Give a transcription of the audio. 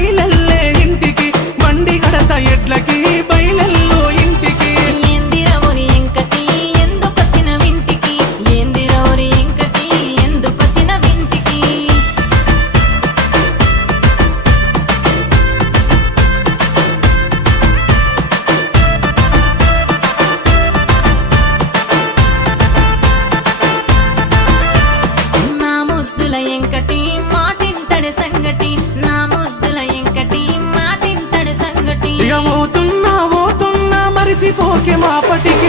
బయలెల్లే ఇంటికి బండి గడత ఎట్లకి బయలెల్లో ఇంటికి. ఏందిరవరి ఎంకటి ఎందుకొచ్చిన వింటికి? ఏందిరవరి ఎంకటి ఎందుకొచ్చిన వింటికి? నా ముద్దుల ఎంకటి ఇక పోతున్నా పోతున్నా మాపటికి